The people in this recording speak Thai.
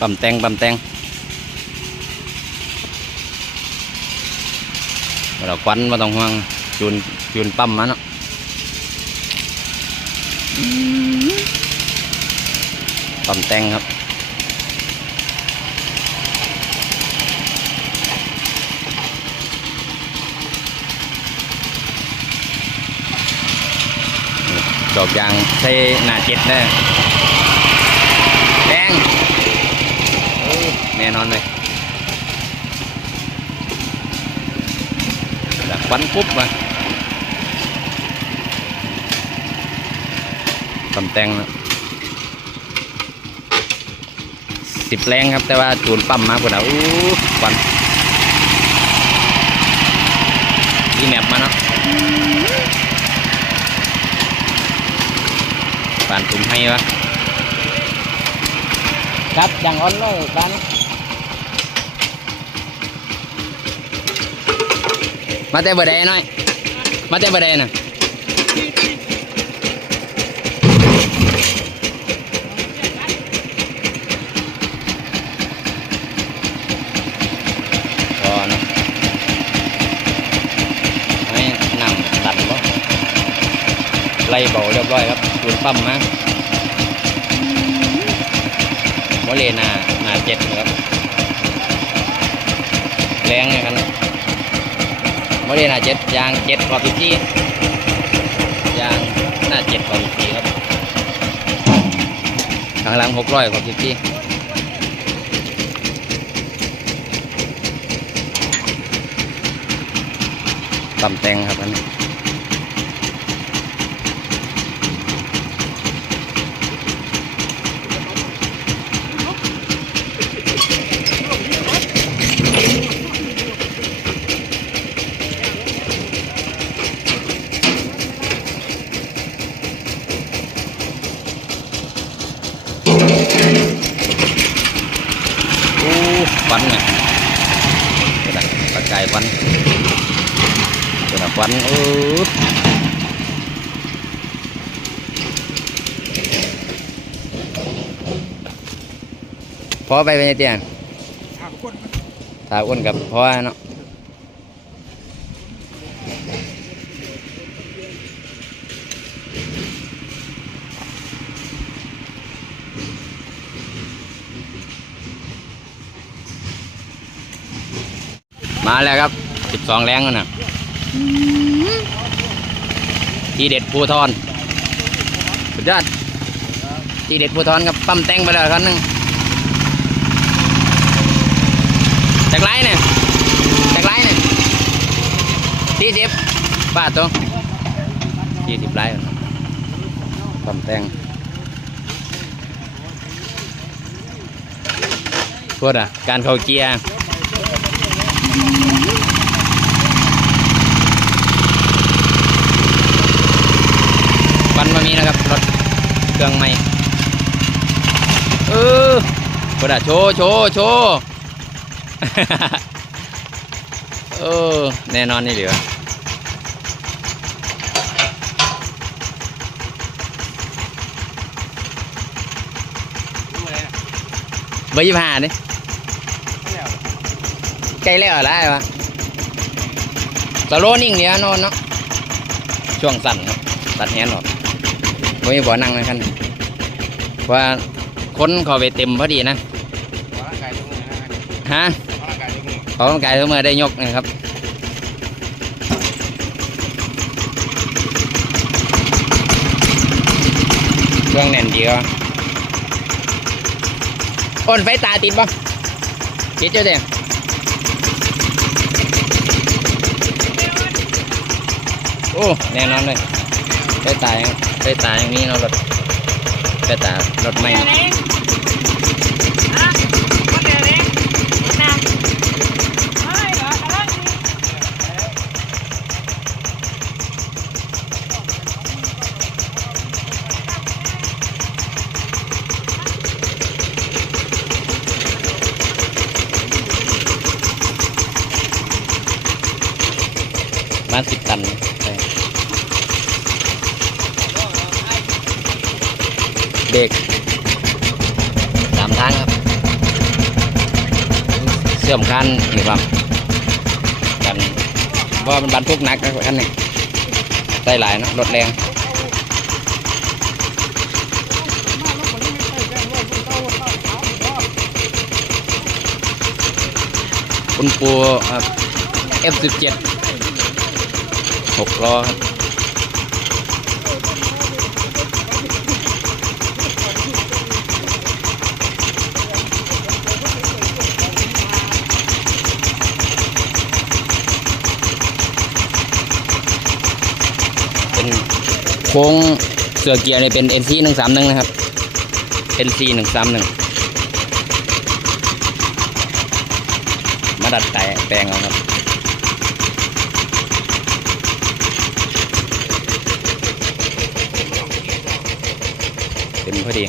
ปั๊มแตงปั๊มแตงเราควันมาต้องห่วงจูนจูนปั๊มมาเนาะปั๊มแตงครับดอกยางใช้หน้าเจ็ดได้แดง แน่นอนเลยดักวันปุ๊บมาตำแตงนะสิบแรงครับแต่ว่าจูนปั๊มมาพุ่นอะอู้ควันดีแมปมาเนาะปานตุ้มให้วะครับอย่างอ่อนเลยปาน มาแต่บ่ได้หน่อย มาแต่บ่ได้น่ะพอเนาะให้นำตัดบ่ไล่เบาเรียบร้อยครับจูนปั๊มมาโมเลนาหนาเจ็ดครับ โมเลนาเจ็ดยางเจ็ดขอบสิบสี่ยางหน้าเจ็ดขอบสิบสี่ครับข้างหลังหกร้อยขอบสิบสี่ตำแตงครับอันนี้ โอ้ฟันไงกระดักตะกายฟันกระดักฟันเออพอไปเป็นไงเตียงถามคนถ้าอ้วนกับพอเนาะ มาแล้วครับ12แรงแล้วนะทีเด็ดภูทรสุดยอดทีเด็ดภูทรกับปั๊มแตงไปแล้วคันหนึงจากไรเนี่ยจากไรเนี่ยที่สิบป้าตัวที่สิบไรปั๊มแตงพูดอะการเข้าเกียร์ ฟันมามีนะครับ รถเครื่องใหม่ เออพูดอะโชว์โชว์โชว์เออ แน่นอนนี่เหลือเบยี่ห้านี่ กล้แล้วได้ปะสโลนิ่งเดียวนอนเนาะช่วงสั้นครับตัดแฮนด์ออกไม่มีบ่อนั่งนะคันเพราะว่าคนเขาไปเต็มพอดีนะร่างกายทุกมือฮะร่างกายทุกมือเขาต้องการทุกเมื่อได้ยกนะครับเครื่องแน่นดีก็อ่อนไฟตาติดปะติดเจ้าเดีย อ้แน่นอนเลยไฟตายังไฟตาอย่างนี้เนาะรถไฟตารถไม่เนาะมาสิบตันใช่ เบรกสามทางครับ เสื่อมคันนี่ครับกันว่ามันบรรทุกหนักนะคันนี้ได้หลายเนอะรถแรงคุณปูครับ F17 หกล้อครับ โค้งเสือเกียร์เนี่ยเป็น NC หนึ่งสามหนึ่งนะครับ NC หนึ่งสามหนึ่งมาดัดแต่แปลงเอาครับเป็นพอดี